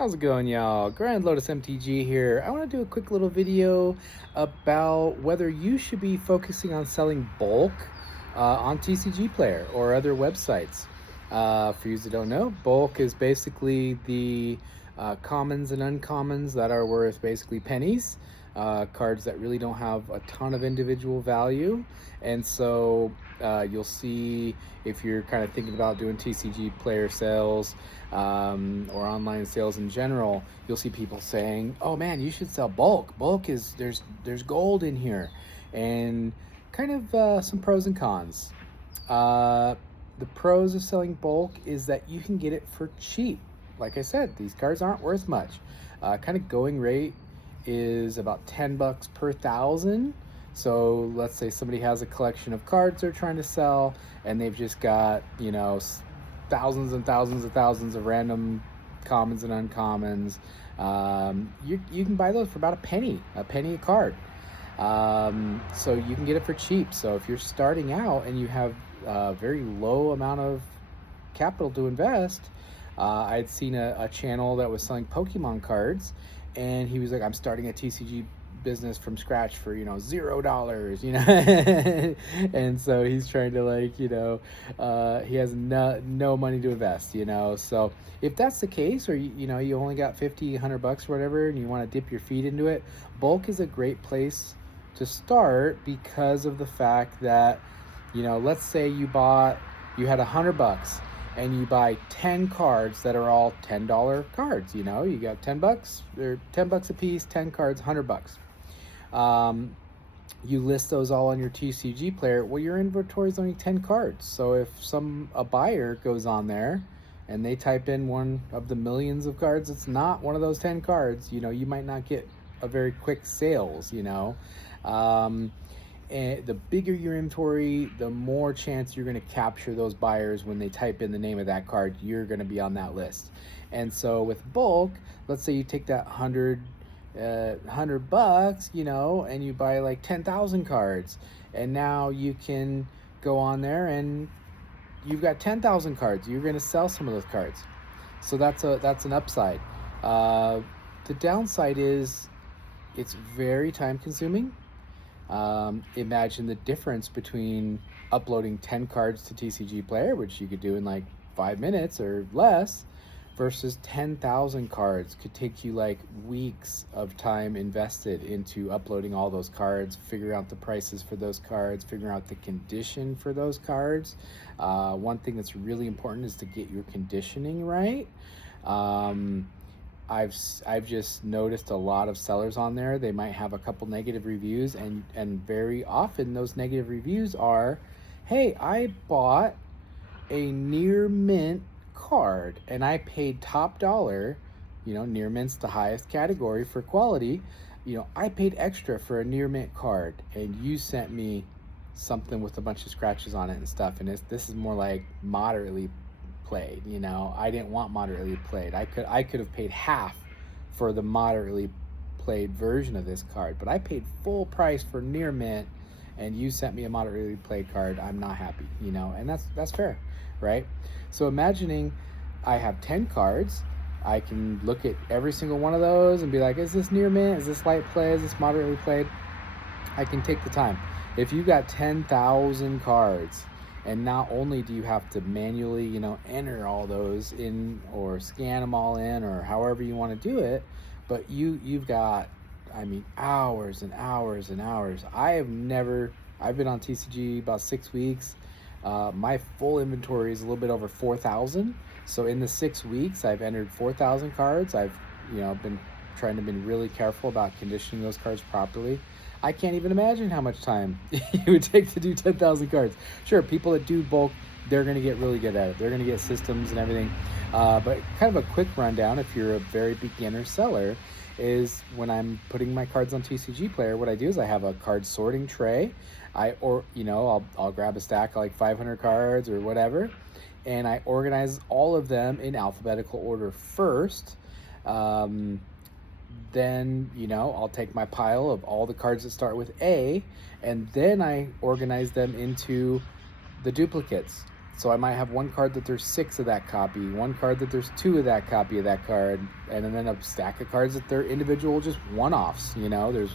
How's it going, y'all? Grand Lotus MTG here. I want to do a quick little video about whether you should be focusing on selling bulk on Tcgplayer or other websites. For you that don't know, bulk is basically the commons and uncommons that are worth basically pennies. Cards that really don't have a ton of individual value. And so you'll see, if you're kind of thinking about doing Tcgplayer sales or online sales in general, you'll see people saying, oh man, you should sell bulk. Bulk is, there's gold in here. And kind of some pros and cons. The pros of selling bulk is that you can get it for cheap. Like I said, these cards aren't worth much. Kind of going rate is about $10 per thousand. So let's say somebody has a collection of cards they're trying to sell, and they've just got, you know, thousands and thousands of random commons and uncommons. You can buy those for about a penny a card. So you can get it for cheap. So if you're starting out and you have a very low amount of capital to invest, I'd seen a channel that was selling Pokemon cards, and he was like, I'm starting a TCG business from scratch for, you know, $0, you know. And so he's trying to, like, you know, he has no money to invest, you know. So if that's the case, or you know, you only got 50, $100 or whatever, and you want to dip your feet into it, bulk is a great place to start, because of the fact that, you know, let's say you had $100 and you buy 10 cards that are all $10 cards. You know, you got $10, they're $10 a piece, 10 cards, $100. You list those all on your Tcgplayer. Well, your inventory is only 10 cards. So if a buyer goes on there and they type in one of the millions of cards, it's not one of those 10 cards, you know, you might not get a very quick sales, you know. And the bigger your inventory, the more chance you're going to capture those buyers. When they type in the name of that card, you're going to be on that list. And so with bulk, let's say you take that $100, you know, and you buy like 10,000 cards, and now you can go on there and you've got 10,000 cards. You're going to sell some of those cards. So that's an upside. The downside is it's very time consuming. Imagine the difference between uploading 10 cards to Tcgplayer, which you could do in like 5 minutes or less, versus 10,000 cards. Could take you like weeks of time invested into uploading all those cards, figuring out the prices for those cards, figuring out the condition for those cards. One thing that's really important is to get your conditioning right. I've just noticed a lot of sellers on there, they might have a couple negative reviews, and very often those negative reviews are, hey, I bought a near mint card and I paid top dollar. You know, near mint's the highest category for quality. You know, I paid extra for a near mint card, and you sent me something with a bunch of scratches on it and stuff, and this is more like moderately played. You know, I didn't want moderately played. I could have paid half for the moderately played version of this card, but I paid full price for near mint, and you sent me a moderately played card. I'm not happy, you know. And that's fair, right? So imagining I have 10 cards, I can look at every single one of those and be like, is this near mint, is this light play, is this moderately played? I can take the time. If you got 10,000 cards, and not only do you have to manually, you know, enter all those in, or scan them all in, or however you want to do it, but you've got, I mean, hours and hours and hours. I've been on TCG about 6 weeks. My full inventory is a little bit over 4,000. So in the 6 weeks, I've entered 4,000 cards. I've, you know, been really careful about conditioning those cards properly. I can't even imagine how much time it would take to do 10,000 cards. Sure, people that do bulk, they're going to get really good at it. They're going to get systems and everything. But kind of a quick rundown, if you're a very beginner seller, is when I'm putting my cards on Tcgplayer, what I do is I have a card sorting tray. I'll grab a stack of like 500 cards or whatever, and I organize all of them in alphabetical order first. Then, you know, I'll take my pile of all the cards that start with A, and then I organize them into the duplicates. So I might have one card that there's 6 of that copy, one card that there's 2 of that copy of that card, and then a stack of cards that they're individual, just one-offs. There's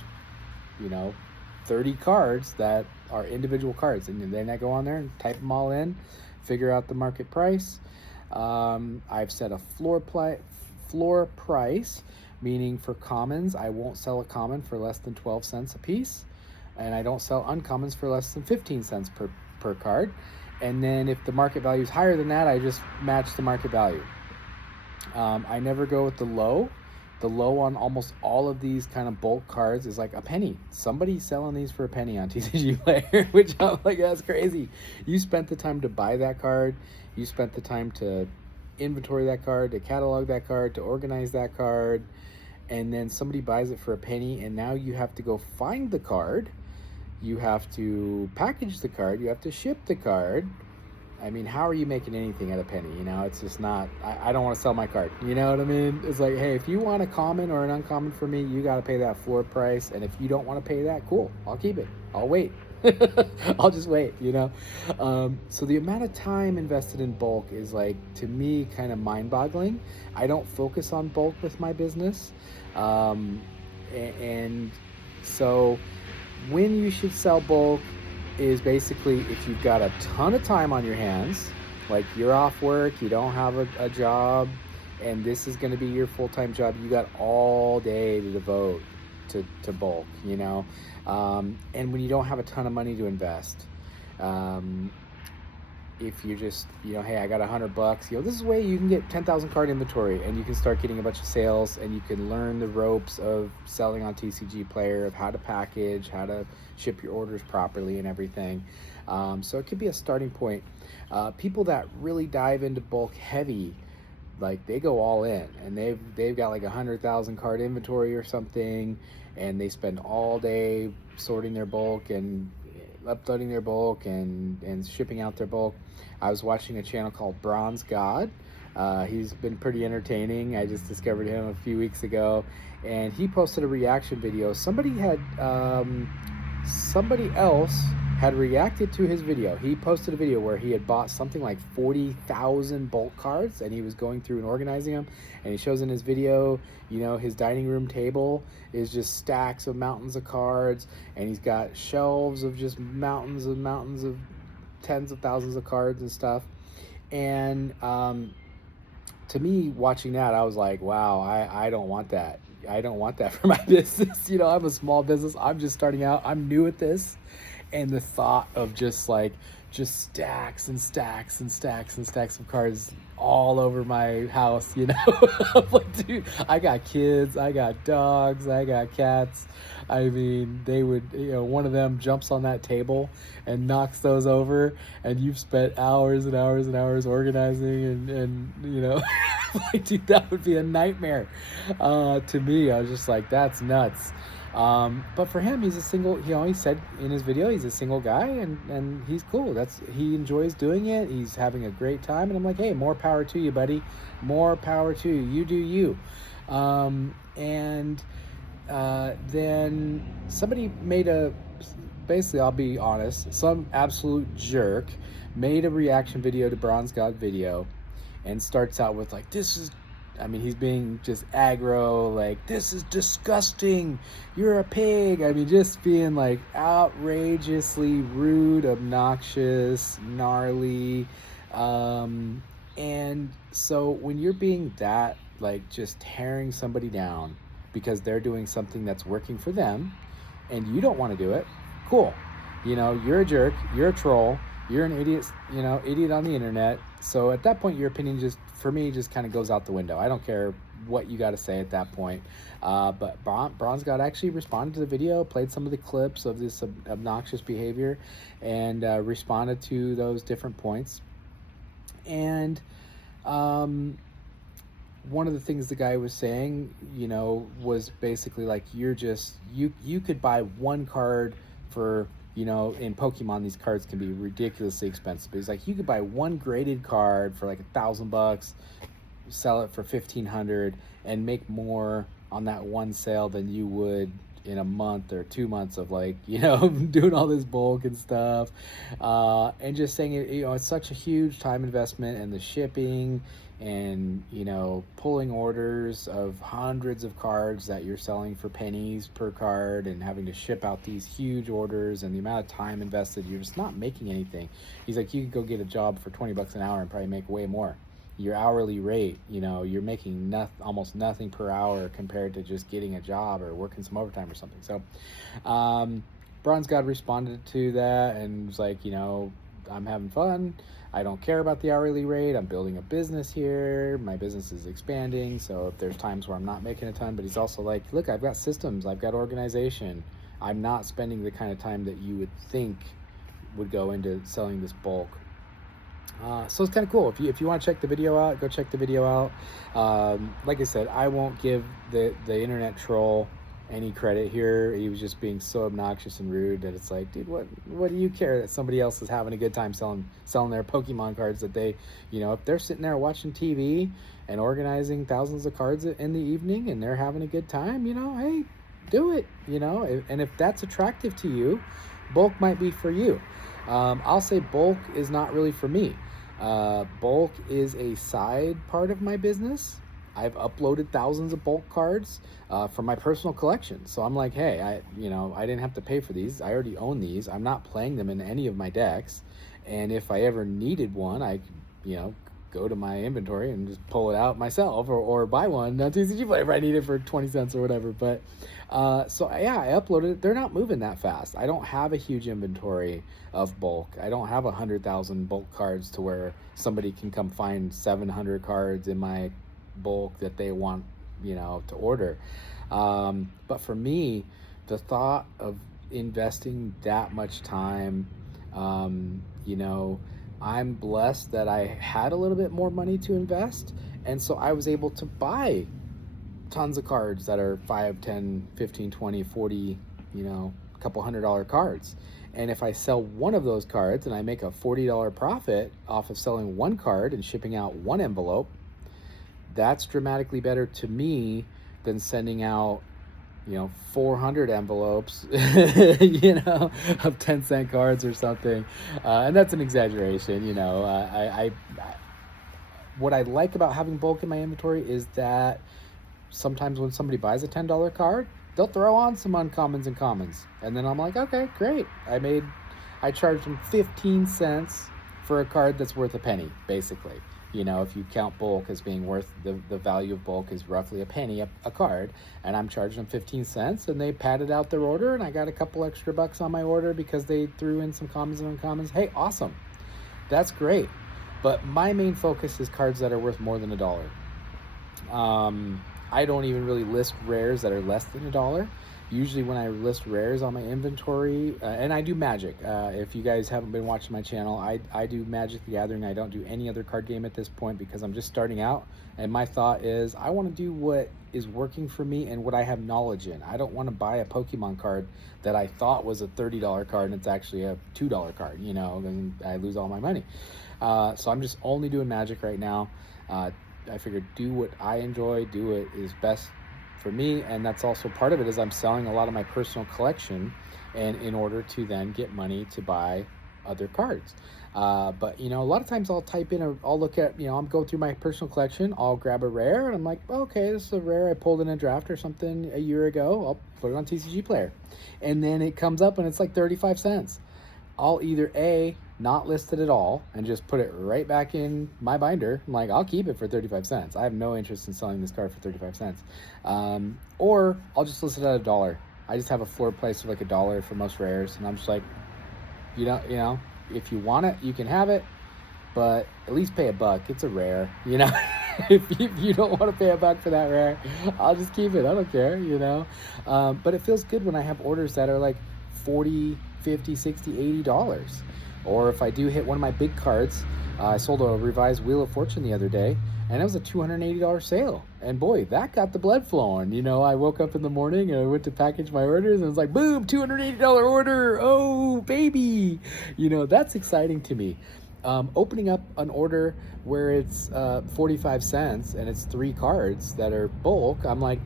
30 cards that are individual cards, and then I go on there and type them all in, figure out the market price. I've set a floor price, meaning for commons, I won't sell a common for less than 12 cents a piece, and I don't sell uncommons for less than 15 cents per card. And then if the market value is higher than that, I just match the market value. I never go with the low. The low on almost all of these kind of bulk cards is like a penny. Somebody's selling these for a penny on Tcgplayer, which I'm like, that's crazy. You spent the time to buy that card. You spent the time to inventory that card, to catalog that card, to organize that card, and then somebody buys it for a penny, and now you have to go find the card. You have to package the card. You have to ship the card. I mean, how are you making anything at a penny? It's just not, I don't want to sell my card. You know what I mean? It's like, hey, if you want a common or an uncommon for me, you got to pay that floor price. And if you don't want to pay that, cool, I'll keep it. I'll wait. I'll just wait, So the amount of time invested in bulk is, like, to me, kind of mind-boggling. I don't focus on bulk with my business. And so when you should sell bulk is basically if you've got a ton of time on your hands, like you're off work, you don't have a job, and this is going to be your full-time job. You got all day to devote to bulk, and when you don't have a ton of money to invest, if you're just, hey, I got $100, this is a way you can get 10,000 card inventory, and you can start getting a bunch of sales, and you can learn the ropes of selling on Tcgplayer, of how to package, how to ship your orders properly and everything. So it could be a starting point. People that really dive into bulk heavy, like, they go all in, and they've got like 100,000 card inventory or something, and they spend all day sorting their bulk and uploading their bulk and shipping out their bulk. I was watching a channel called Bronze God. He's been pretty entertaining. I just discovered him a few weeks ago, and he posted a reaction video. Somebody else had reacted to his video. He posted a video where he had bought something like 40,000 bulk cards, and he was going through and organizing them, and he shows in his video, his dining room table is just stacks of mountains of cards, and he's got shelves of just mountains of tens of thousands of cards and stuff. And to me, watching that, I was like, wow, I don't want that. I don't want that for my business. I'm a small business. I'm just starting out. I'm new at this. And the thought of just stacks and stacks and stacks and stacks of cards all over my house, I'm like, dude, I got kids, I got dogs, I got cats. I mean, they would, one of them jumps on that table and knocks those over, and you've spent hours and hours and hours organizing and like, dude, that would be a nightmare. To me, I was just like, that's nuts. But for him, he's a single, he said in his video, he's a single guy, and he's cool. He enjoys doing it. He's having a great time. And I'm like, hey, more power to you, buddy. More power to you. You do you. Then somebody basically, I'll be honest, some absolute jerk made a reaction video to Bronze God video and starts out with like, he's being just aggro, like, this is disgusting, you're a pig. Just being like outrageously rude, obnoxious, gnarly. And so when you're being that, like, just tearing somebody down because they're doing something that's working for them and you don't want to do it, cool. You're a jerk, you're a troll, you're an idiot, idiot on the internet. So at that point, your opinion for me, kind of goes out the window. I don't care what you got to say at that point. But Bronze God actually responded to the video, played some of the clips of this obnoxious behavior, and responded to those different points. And one of the things the guy was saying, was basically like, you could buy one card for, in Pokemon, these cards can be ridiculously expensive. But he's like, you could buy one graded card for like $1,000, sell it for $1,500, and make more on that one sale than you would in a month or 2 months of like, doing all this bulk and stuff, and just saying it, it's such a huge time investment, and the shipping, and pulling orders of hundreds of cards that you're selling for pennies per card, and having to ship out these huge orders, and the amount of time invested, you're just not making anything. He's like, you could go get a job for 20 bucks an hour and probably make way more. Your hourly rate, you're making almost nothing per hour compared to just getting a job or working some overtime or something. So Bronze God responded to that and was like, I'm having fun. I don't care about the hourly rate. I'm building a business here. My business is expanding. So if there's times where I'm not making a ton, but he's also like, look, I've got systems, I've got organization. I'm not spending the kind of time that you would think would go into selling this bulk. So it's kind of cool. If you want to check the video out, go check the video out. Like I said, I won't give the internet troll any credit here. He was just being so obnoxious and rude that it's like, dude, what do you care that somebody else is having a good time selling their Pokemon cards, that they, if they're sitting there watching TV and organizing thousands of cards in the evening and they're having a good time, hey, do it, and if that's attractive to you, bulk might be for you. I'll say bulk is not really for me. Bulk is a side part of my business. I've uploaded thousands of bulk cards from my personal collection. So I'm like, hey, I didn't have to pay for these. I already own these. I'm not playing them in any of my decks. And if I ever needed one, I could, go to my inventory and just pull it out myself, or buy one on Tcgplayer if I need it for 20 cents or whatever. But so yeah, I uploaded it. They're not moving that fast. I don't have a huge inventory of bulk. I don't have 100,000 bulk cards to where somebody can come find 700 cards in my bulk that they want, to order. But for me, the thought of investing that much time, I'm blessed that I had a little bit more money to invest, and so I was able to buy tons of cards that are 5, 10, 15, 20, 40, a couple $100 cards. And if I sell one of those cards and I make a $40 profit off of selling one card and shipping out one envelope, that's dramatically better to me than sending out 400 envelopes of 10-cent cards or something. And that's an exaggeration. What I like about having bulk in my inventory is that sometimes when somebody buys a $10 card, they'll throw on some uncommons and commons, and then I'm like, okay, great, I charged them 15 cents for a card that's worth a penny, basically. If you count bulk as being worth, the value of bulk is roughly a penny a card, and I'm charging them 15 cents, and they padded out their order, and I got a couple extra bucks on my order because they threw in some commons and uncommons. Hey, awesome. That's great. But my main focus is cards that are worth more than $1. I don't even really list rares that are less than $1. Usually when I list rares on my inventory, and I do Magic. If you guys haven't been watching my channel, I do Magic the Gathering. I don't do any other card game at this point because I'm just starting out. And my thought is I want to do what is working for me and what I have knowledge in. I don't want to buy a Pokemon card that I thought was a $30 card and it's actually a $2 card, and I lose all my money. So I'm just only doing Magic right now. I figured do what I enjoy, do what is best for me, and that's also part of it is I'm selling a lot of my personal collection, and in order to then get money to buy other cards. But a lot of times I'll type in I'll look at, I'm going through my personal collection, I'll grab a rare, and I'm like, okay, this is a rare I pulled in a draft or something a year ago, I'll put it on Tcgplayer, and then it comes up and it's like 35 cents. I'll either not list it at all and just put it right back in my binder. I'm like, I'll keep it for 35 cents. I have no interest in selling this card for 35 cents. Or I'll just list it at $1. I just have a floor price of like $1 for most rares, and I'm just like, if you want it, you can have it, but at least pay $1. It's a rare, if you don't want to pay $1 for that rare, I'll just keep it. I don't care, but it feels good when I have orders that are like $40, $50, $60, $80. Or if I do hit one of my big cards, I sold a revised Wheel of Fortune the other day, and it was a $280 sale. And boy, that got the blood flowing. I woke up in the morning and I went to package my orders, and it was like, boom, $280 order. Oh, baby. That's exciting to me. Opening up an order where it's 45 cents and it's 3 cards that are bulk, I'm like,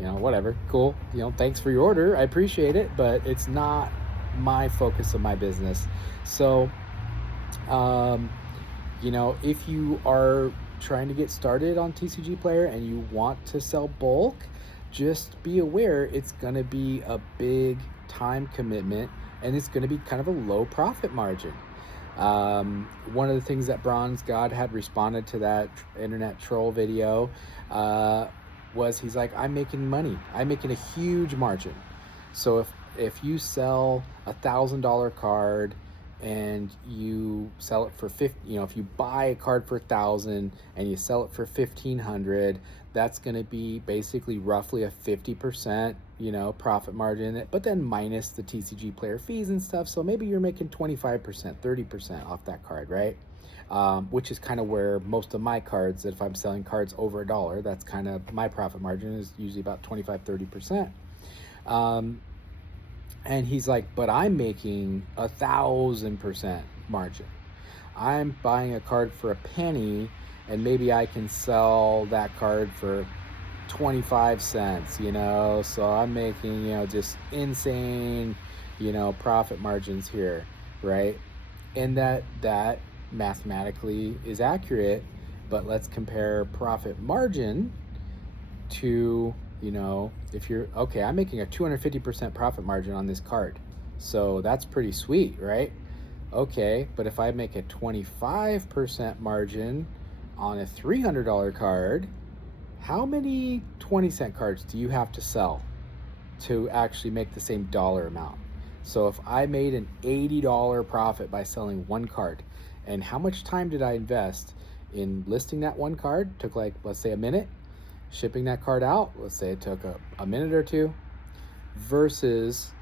whatever, cool. Thanks for your order. I appreciate it, but it's not my focus of my business. So, um, if you are trying to get started on Tcgplayer and you want to sell bulk, just be aware it's going to be a big time commitment, and it's going to be kind of a low profit margin. One of the things that Bronze God had responded to that internet troll video was, he's like, I'm making money. I'm making a huge margin. So if you sell $1,000 card and you sell it for 50, if you buy a card for 1,000 and you sell it for 1,500, that's going to be basically roughly a 50%, profit margin, but then minus the Tcgplayer fees and stuff. So maybe you're making 25%, 30% off that card, right? Which is kind of where most of my cards, if I'm selling cards over $1, that's kind of my profit margin, is usually about 25, 30%. And he's like, but I'm making 1,000% margin. I'm buying a card for a penny, and maybe I can sell that card for 25 cents, so I'm making, just insane, profit margins here, right? And that mathematically is accurate, but let's compare profit margin to, if you're, okay, I'm making a 250% profit margin on this card. So that's pretty sweet, right? Okay, but if I make a 25% margin on a $300 card, how many 20-cent cards do you have to sell to actually make the same dollar amount? So if I made an $80 profit by selling one card, and how much time did I invest in listing that one card? Took like, let's say, a minute. Shipping that card out, let's say it took a minute or two, versus,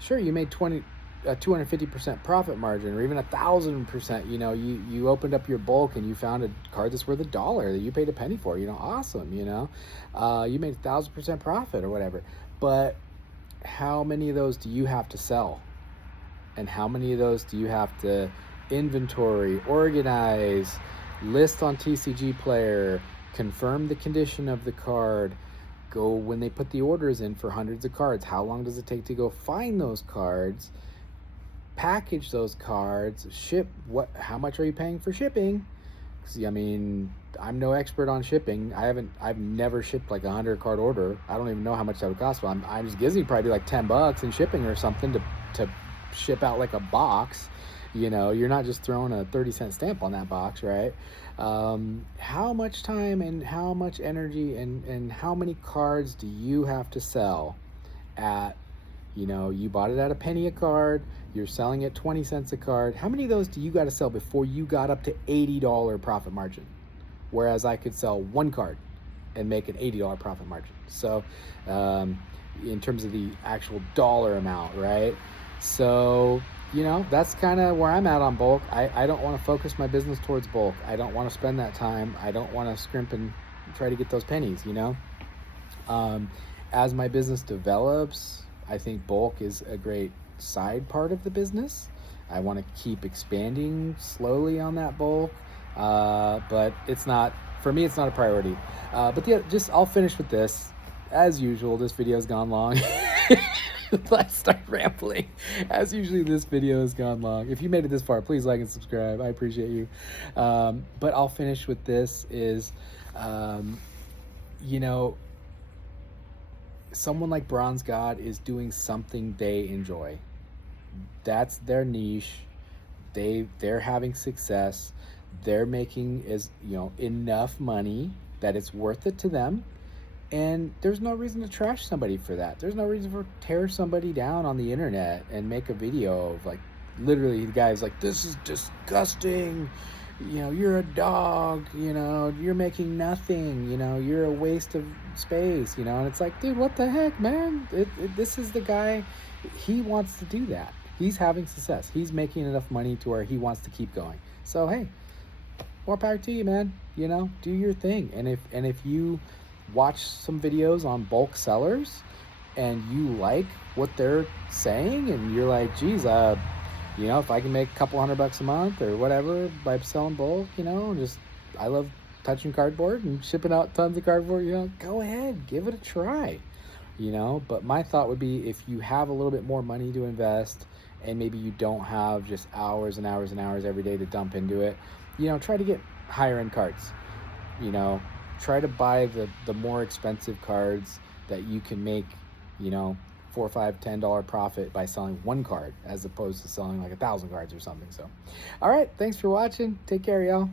sure, you made 250% profit margin, or even 1,000%. You opened up your bulk and you found a card that's worth $1 that you paid a penny for. Awesome. You made 1,000% profit or whatever. But how many of those do you have to sell? And how many of those do you have to inventory, organize, list on Tcgplayer, confirm the condition of the card, go when they put the orders in for hundreds of cards? How long does it take to go find those cards, package those cards, ship? How much are you paying for shipping? See, I'm no expert on shipping. I've never shipped like a 100 card order. I don't even know how much that would cost, but I'm just guessing probably like $10 in shipping or something to ship out like a box. You're not just throwing a 30-cent stamp on that box, right? How much time and how much energy and how many cards do you have to sell at, you bought it at a penny a card, you're selling it 20 cents a card. How many of those do you got to sell before you got up to $80 profit margin? Whereas I could sell one card and make an $80 profit margin. So, in terms of the actual dollar amount, right? So, that's kind of where I'm at on bulk. I don't want to focus my business towards bulk. I don't want to spend that time. I don't want to scrimp and try to get those pennies, As my business develops, I think bulk is a great side part of the business. I want to keep expanding slowly on that bulk, but it's not, for me, it's not a priority. But I'll finish with this. As usual, this video has gone long. Let's start rambling. As usually, this video has gone long. If you made it this far, please like and subscribe. I appreciate you. But I'll finish with this is, someone like Bronze God is doing something they enjoy. That's their niche. They're having success. They're making enough money that it's worth it to them. And there's no reason to trash somebody for that. There's no reason for tear somebody down on the internet and make a video of like, literally the guy's like, this is disgusting. You're a dog, you're making nothing, you're a waste of space, and it's like, dude, what the heck, man? This is the guy, he wants to do that. He's having success. He's making enough money to where he wants to keep going. So, hey, more power to you, man. Do your thing. And if you watch some videos on bulk sellers and you like what they're saying and you're like, geez, if I can make a couple $100 a month or whatever by selling bulk, I love touching cardboard and shipping out tons of cardboard, go ahead, give it a try. But my thought would be, if you have a little bit more money to invest and maybe you don't have just hours and hours and hours every day to dump into it, try to get higher end cards. you know Try to buy the more expensive cards that you can make, you know 4 5 $10 profit by selling one card, as opposed to selling like 1,000 cards or something. So all right, thanks for watching. Take care, y'all.